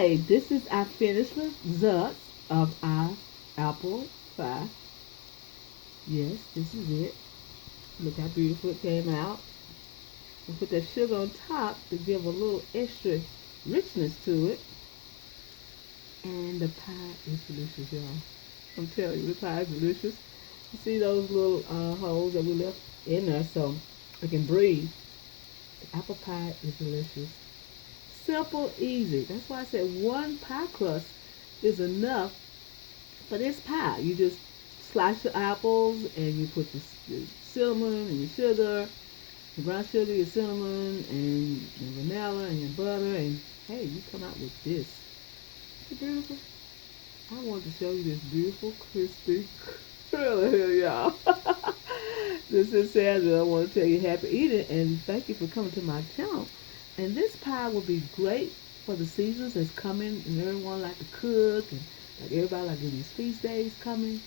Hi, this is our finished results of our apple pie. Yes, this is it. Look how beautiful it came out. We put that sugar on top to give a little extra richness to it. And the pie is delicious, y'all. I'm telling you, the pie is delicious. You see those little holes that we left in there so it can breathe. The apple pie is delicious. Simple, easy. That's why I said one pie crust is enough for this pie. You just slice your apples and you put the cinnamon and your sugar, your brown sugar, your cinnamon, and your vanilla and your butter, and hey, you come out with this. Is it beautiful? I wanted to show you this beautiful, crispy grill here, y'all. This is Sandra. I want to tell you happy eating and thank you for coming to my channel. And this pie will be great for the seasons that's coming and everyone like to cook and like everybody like these feast days coming.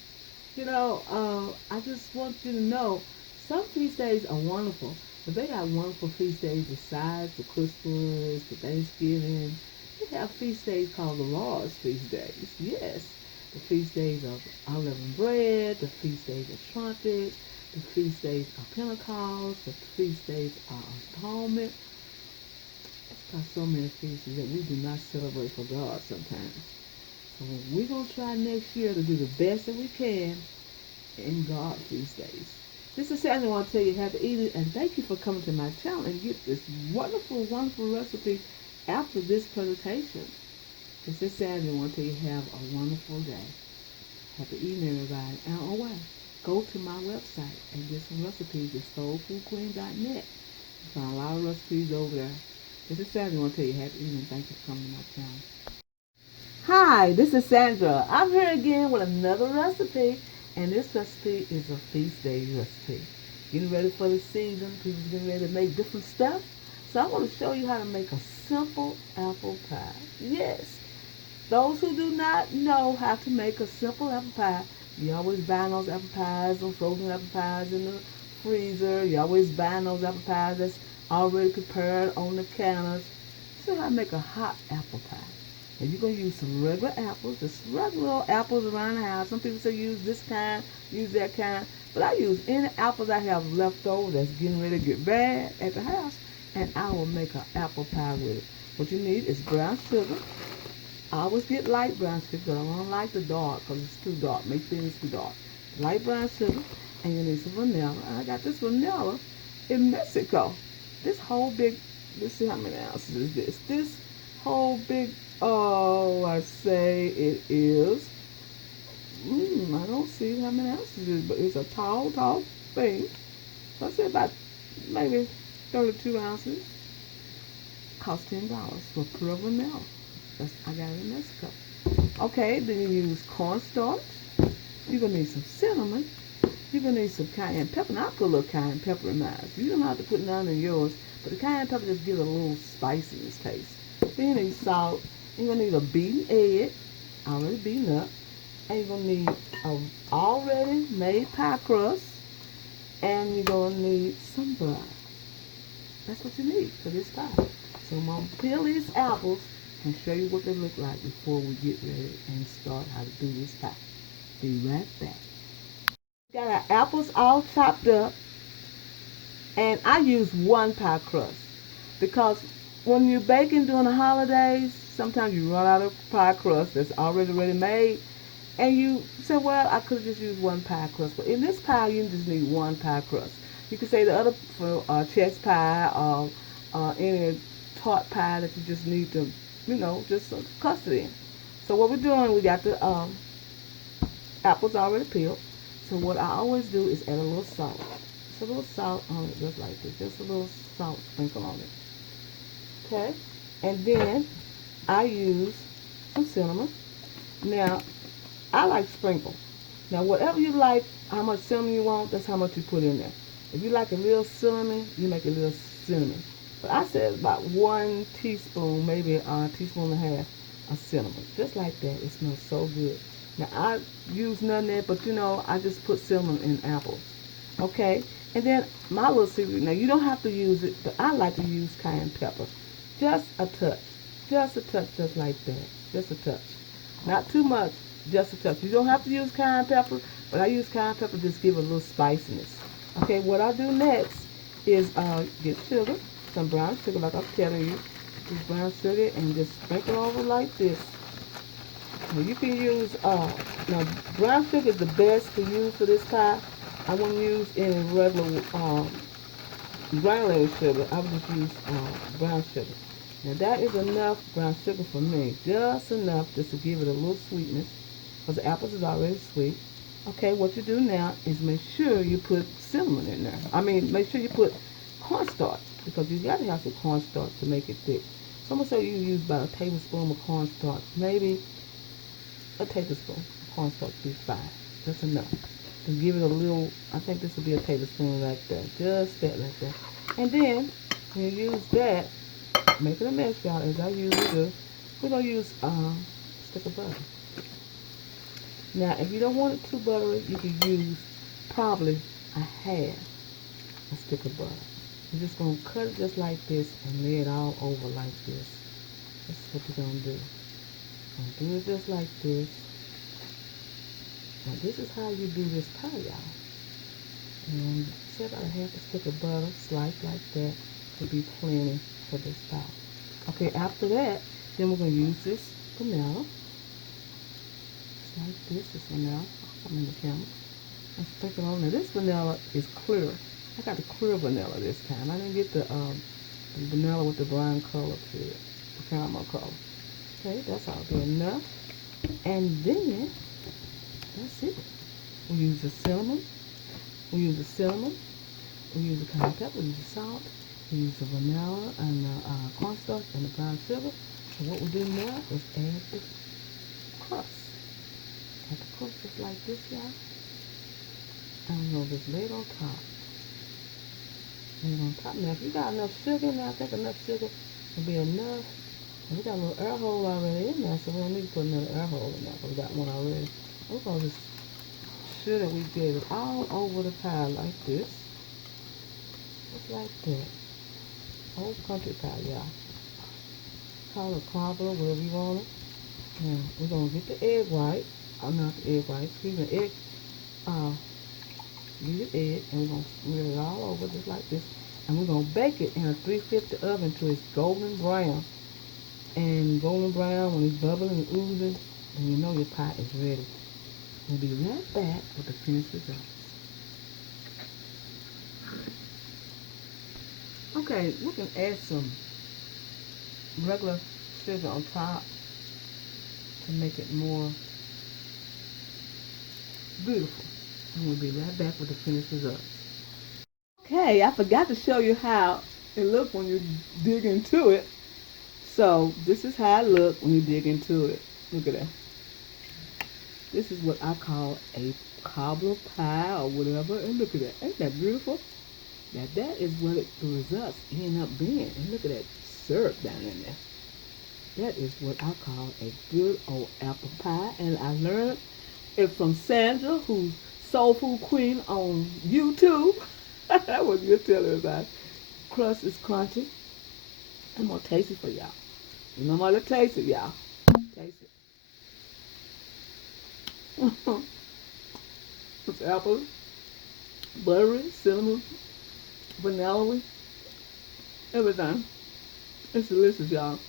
I just want you to know some feast days are wonderful, but they got wonderful feast days besides the Christmas, the Thanksgiving. They have feast days called the Lord's feast days. Yes, the feast days of unleavened bread, the feast days of trumpets, the feast days of Pentecost, the feast days of atonement. It's got so many feasts that we do not celebrate for God sometimes. So we're going to try next year to do the best that we can in God feast days. This is Sandy. I want to tell you happy eating and thank you for coming to my channel and get this wonderful, wonderful recipe after this presentation. This is Sandy. I want to tell you have a wonderful day. Happy eating, everybody. And oh, wow, go to my website and get some recipes at soulfoodqueen.net. You find a lot of recipes over there. This is Sandra. I want to tell you happy eating and thank you for coming to my channel. Hi, this is Sandra. I'm here again with another recipe, and this recipe is a feast day recipe. Getting ready for the season, people getting ready to make different stuff. So I want to show you how to make a simple apple pie. Yes, those who do not know how to make a simple apple pie, you always buy those apple pies, those frozen apple pies in the freezer. You always buy those apple pies that's already prepared on the counters. So how to make a hot apple pie. And you're going to use some regular apples, just regular apples around the house. Some people say use this kind, use that kind. But I use any apples I have left over that's getting ready to get bad at the house. And I will make an apple pie with it. What you need is brown sugar. I always get light brown sugar. I don't like the dark because it's too dark. Make things too dark. Light brown sugar. And you need some vanilla. And I got this vanilla in Mexico. This whole big, let's see how many ounces is this. This whole big, oh, I say it is, I don't see how many ounces it is, but it's a tall, tall thing. So I say about maybe 32 ounces. Cost $10 for pure vanilla. I got it in Mexico. Okay, then you use cornstarch. You're going to need some cinnamon. You're going to need some cayenne pepper. Now I put a little cayenne pepper in mine. You don't have to put none in yours, but the cayenne pepper just gives a little spiciness taste. Then you need salt. You're going to need a beaten egg, already beaten up. And you're going to need an already made pie crust. And you're going to need some butter. That's what you need for this pie. So I'm going to peel these apples and show you what they look like before we get ready and start how to do this pie. Be right back. Got our apples all chopped up, and I use one pie crust because when you're baking during the holidays, sometimes you run out of pie crust that's already ready made, and you say, well, I could have just used one pie crust. But in this pie, you just need one pie crust. You can say the other for chess pie or any tart pie that you just need to, just custard in. So what we're doing, we got the apples already peeled. So what I always do is add a little salt. Just a little salt on it, just like this. Just a little salt sprinkle on it. Okay? And then I use some cinnamon. Now, I like sprinkle. Now, whatever you like, how much cinnamon you want, that's how much you put in there. If you like a little cinnamon, you make a little cinnamon. But I said about 1 teaspoon, maybe a teaspoon and a half of cinnamon. Just like that. It smells so good. Now, I use none of that, but I just put cinnamon in apples. Okay? And then my little secret, now you don't have to use it, but I like to use cayenne pepper. Just a touch. Just a touch, just like that. Just a touch. Not too much, just a touch. You don't have to use cayenne pepper, but I use cayenne pepper to just give it a little spiciness. Okay, what I do next is get sugar, some brown sugar, like I'm telling you. Use brown sugar and just sprinkle over like this. Now you can use, now brown sugar is the best to use for this pie. I wouldn't use any regular granulated sugar. I would just use brown sugar. Now that is enough brown sugar for me. Just enough just to give it a little sweetness. Because the apples is already sweet. Okay, what you do now is make sure you put cinnamon in there. I mean, make sure you put cornstarch. Because you got to have some cornstarch to make it thick. So I'm going to say you use about a tablespoon of cornstarch. Maybe a tablespoon of cornstarch would be fine. That's enough. To give it a little, I think this will be a tablespoon like that. Just that like that. And then, when you use that, make it a mess, y'all, as I usually do. We're going to use a stick of butter. Now, if you don't want it too buttery, you can use probably a half a stick of butter. You're just going to cut it just like this and lay it all over like this. This is what you're going to do. And do it just like this. Now, this is how you do this pie, y'all. And say about a half a stick of butter, sliced like that, would be plenty for this pie. Okay, after that, then we're going to use this vanilla. Just like this is vanilla. I'm in the camera. And sprinkle on there. This vanilla is clear. I got the clear vanilla this time. I didn't get the vanilla with the brown color to it, the caramel color. Okay, that's all good enough. And then, that's it. We use the cinnamon. We use the cinnamon. We use the cayenne pepper. We use the salt. We use the vanilla and the cornstarch and the brown sugar. And what we do now is add the crust. Add the crust just like this, y'all. And we'll just lay it on top. Lay it on top. Now, if you got enough sugar now, I think enough sugar will be enough. And we got a little air hole already in there, so we don't need to put another air hole in there because we got one already. We're going to just sure that we get it all over the pie like this. Just like that. Old country pie, y'all. Call it crumbler, whatever you want it. Now, we're going to get the egg white. Oh, not the egg white. Excuse me, egg. Get the egg, and we're going to smear it all over just like this. And we're going to bake it in a 350 oven till it's golden brown. And golden brown, when it's bubbling and oozing, then you know your pie is ready. We'll be right back with the finished results. Okay, we can add some regular sugar on top to make it more beautiful. And we'll be right back with the finished results. Okay, I forgot to show you how it looks when you dig into it. So this is how it looks when you dig into it. Look at that. This is what I call a cobbler pie or whatever. And look at that. Ain't that beautiful? Now that is what the results end up being. And look at that syrup down in there. That is what I call a good old apple pie. And I learned it from Sandra, who's Soul Food Queen on YouTube. That was good telling about. Crust is crunchy. I'm gonna taste it for y'all. You know I'm gonna taste it, y'all. Taste it. It's apple, buttery, cinnamon, vanilla, everything. It's delicious, y'all.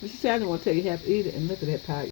But she said I didn't want to tell you how to eat it, and look at that pie.